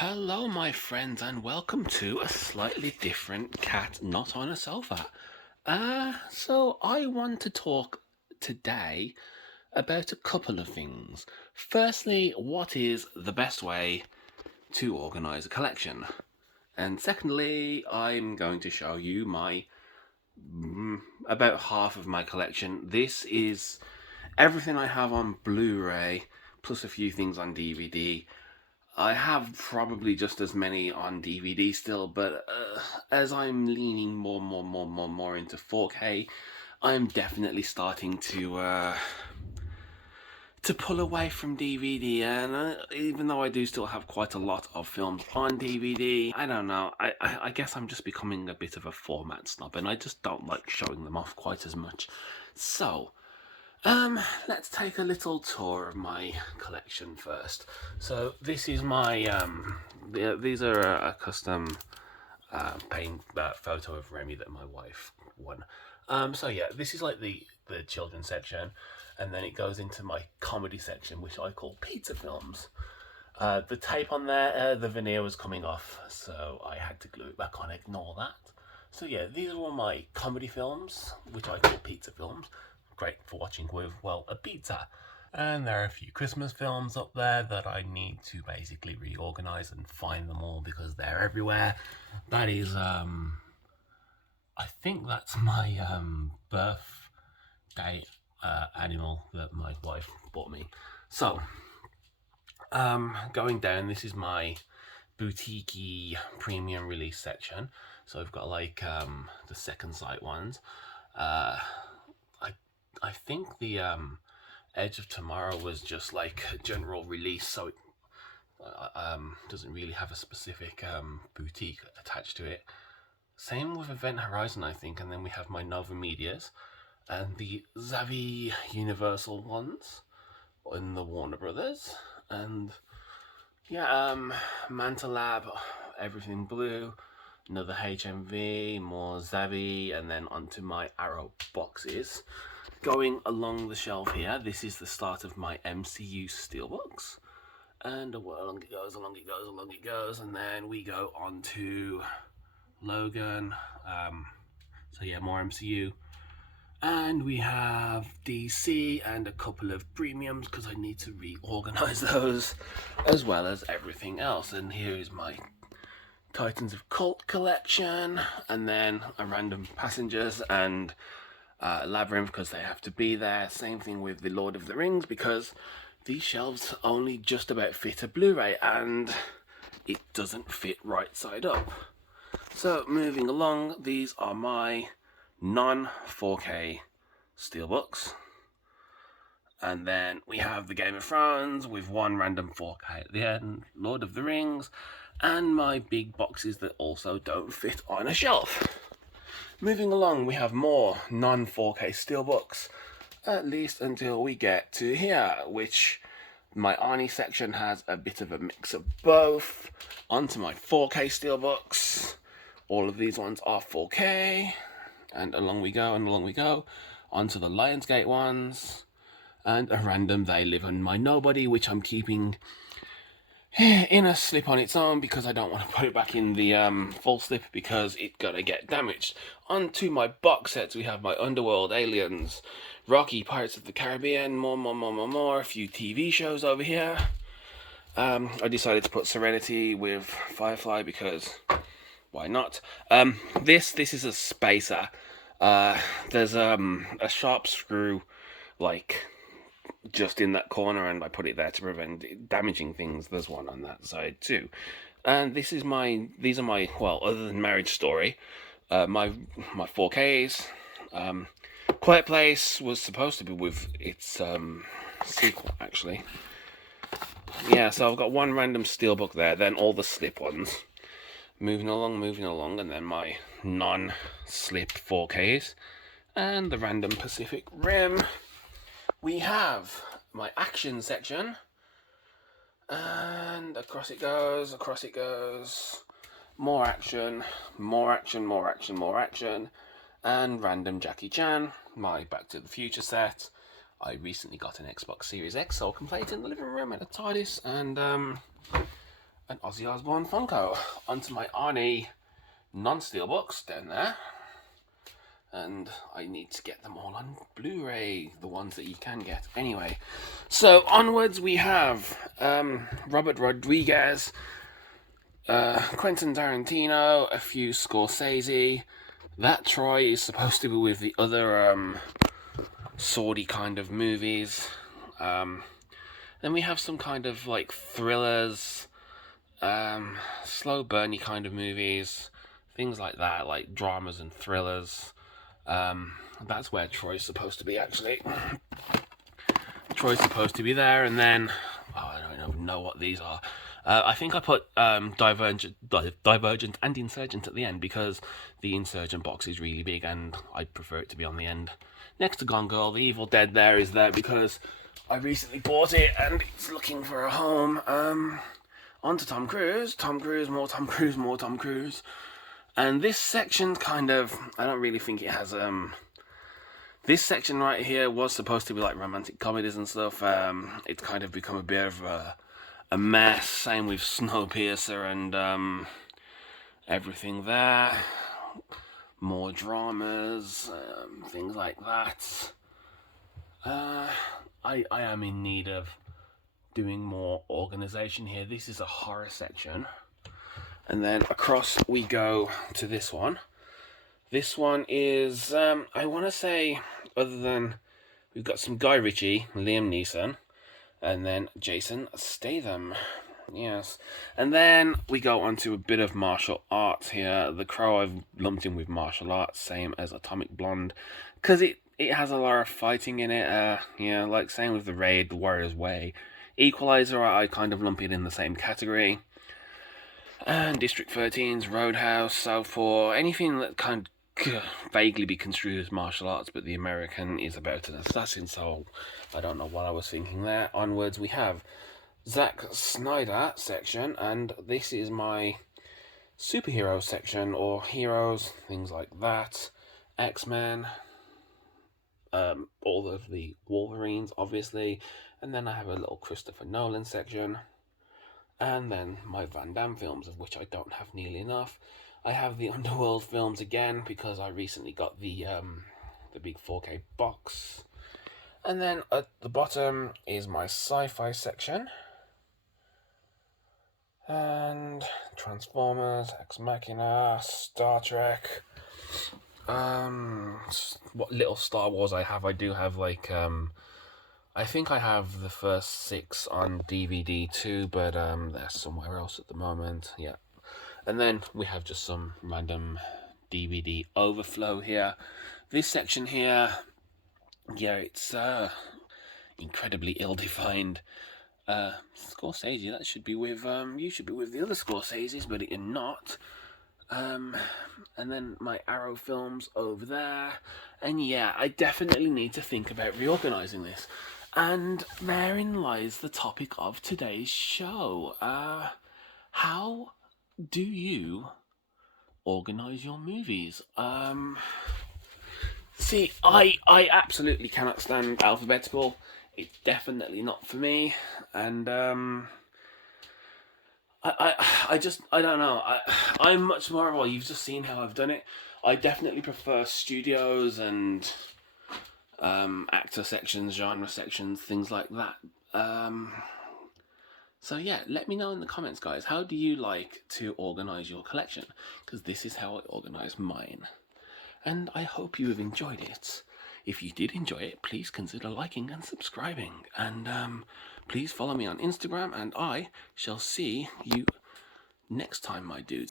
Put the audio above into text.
Hello, my friends, and welcome to a slightly different cat not on a sofa. So I want to talk today about a couple of things. Firstly, what is the best way to organize a collection? And secondly, I'm going to show you my about half of my collection. This is everything I have on Blu-ray, plus a few things on DVD. I have probably just as many on DVD still, but as I'm leaning more into 4K, I'm definitely starting to pull away from DVD. And even though I do still have quite a lot of films on DVD, I don't know. I guess I'm just becoming a bit of a format snob, and I just don't like showing them off quite as much. So, let's take a little tour of my collection first. So this is my these are a custom paint photo of Remy that my wife won. So yeah, this is like the children's section, and then it goes into my comedy section, which I call pizza films. The tape on there, the veneer was coming off, so I had to glue it back on. Ignore that. So yeah, these are all my comedy films, which I call pizza films. Great for watching with, well, a pizza. And there are a few Christmas films up there that I need to basically reorganize and find them all because they're everywhere. That is, I think that's my birthday animal that my wife bought me. So, going down, this is my boutique premium release section. So I've got like the second sight ones. I think the Edge of Tomorrow was just like a general release, so it doesn't really have a specific boutique attached to it. Same with Event Horizon, I think, and then we have my Nova Medias and the Zavi Universal ones in the Warner Brothers, and yeah, Manta Lab, everything blue, another HMV, more Zavi, and then onto my Arrow boxes. Going along the shelf here, this is the start of my MCU steelbooks, and along it goes, along it goes, along it goes, and then we go on to Logan. So yeah, more MCU, and we have DC and a couple of premiums because I need to reorganize those, as well as everything else. And here is my Titans of Cult collection, and then a random Passengers and Labyrinth because they have to be there. Same thing with the Lord of the Rings because these shelves only just about fit a Blu-ray and it doesn't fit right side up. So moving along, these are my non-4K steelbooks. And then we have the Game of Thrones with one random 4K at the end, Lord of the Rings, and my big boxes that also don't fit on a shelf. Moving along, we have more non-4K steelbooks, at least until we get to here, which my Arnie section has a bit of a mix of both. Onto my 4K steelbooks. All of these ones are 4K, and along we go, and along we go. Onto the Lionsgate ones, and a random They Live on My Nobody, which I'm keeping in a slip on its own because I don't want to put it back in the full slip because it's gonna get damaged. Onto my box sets, we have my Underworld, Aliens, Rocky, Pirates of the Caribbean, more, a few TV shows over here. I decided to put Serenity with Firefly because why not? This is a spacer. There's a sharp screw like just in that corner, and I put it there to prevent damaging things. There's one on that side too, and these are my well, other than Marriage Story, my 4Ks. Quiet Place was supposed to be with its sequel actually. Yeah, so I've got one random steelbook there, then all the slip ones. Moving along, and then my non-slip 4Ks, and the random Pacific Rim. We have my action section, and across it goes, more action, and random Jackie Chan, my Back to the Future set. I recently got an Xbox Series X, so I can play it in the living room at a TARDIS, and an Ozzy Osbourne Funko onto my Arnie non-steel books down there. And I need to get them all on Blu-ray, the ones that you can get. Anyway, so onwards we have Robert Rodriguez, Quentin Tarantino, a few Scorsese. That Troy is supposed to be with the other swordy kind of movies. Then we have some kind of like thrillers, slow burny kind of movies, things like that, like dramas and thrillers. That's where Troy's supposed to be, actually. Troy's supposed to be there, and then I don't even know what these are. I think I put Divergent and Insurgent at the end because the Insurgent box is really big and I prefer it to be on the end. Next to Gone Girl, the Evil Dead there is there because I recently bought it and it's looking for a home. On to Tom Cruise, more Tom Cruise, more Tom Cruise. And this section kind of, I don't really think it has, this section right here was supposed to be like romantic comedies and stuff. It's kind of become a bit of a mess. Same with Snowpiercer and everything there. More dramas, things like that. I am in need of doing more organization here. This is a horror section. And then across we go to this one. This one is, I want to say, other than we've got some Guy Ritchie, Liam Neeson, and then Jason Statham. Yes. And then we go on to a bit of martial arts here. The Crow I've lumped in with martial arts, same as Atomic Blonde, because it has a lot of fighting in it. Yeah, like same with The Raid, The Warrior's Way. Equalizer, I kind of lump it in the same category. And District 13's Roadhouse, Southpaw, anything that kind of vaguely be construed as martial arts, but the American is about an assassin, so I don't know what I was thinking there. Onwards we have Zack Snyder section, and this is my superhero section, or heroes, things like that. X-Men, all of the Wolverines, obviously, and then I have a little Christopher Nolan section. And then my Van Damme films, of which I don't have nearly enough. I have the Underworld films again because I recently got the big 4K box. And then at the bottom is my sci-fi section. And Transformers, Ex Machina, Star Trek. What little Star Wars I have, I do have like I think I have the first 6 on DVD too, but they're somewhere else at the moment. Yeah. And then we have just some random DVD overflow here. This section here, yeah, it's incredibly ill-defined. Scorsese, that should be with, you should be with the other Scorseses, but you're not. And then my Arrow films over there. And yeah, I definitely need to think about reorganizing this. And therein lies the topic of today's show. How do you organize your movies? See, I absolutely cannot stand alphabetical. It's definitely not for me. And I don't know. I'm much more, well, you've just seen how I've done it. I definitely prefer studios and actor sections, genre sections, things like that. So yeah, let me know in the comments, guys. How do you like to organize your collection? Because this is how I organize mine. And I hope you have enjoyed it. If you did enjoy it, please consider liking and subscribing. And please follow me on Instagram, and I shall see you next time, my dudes.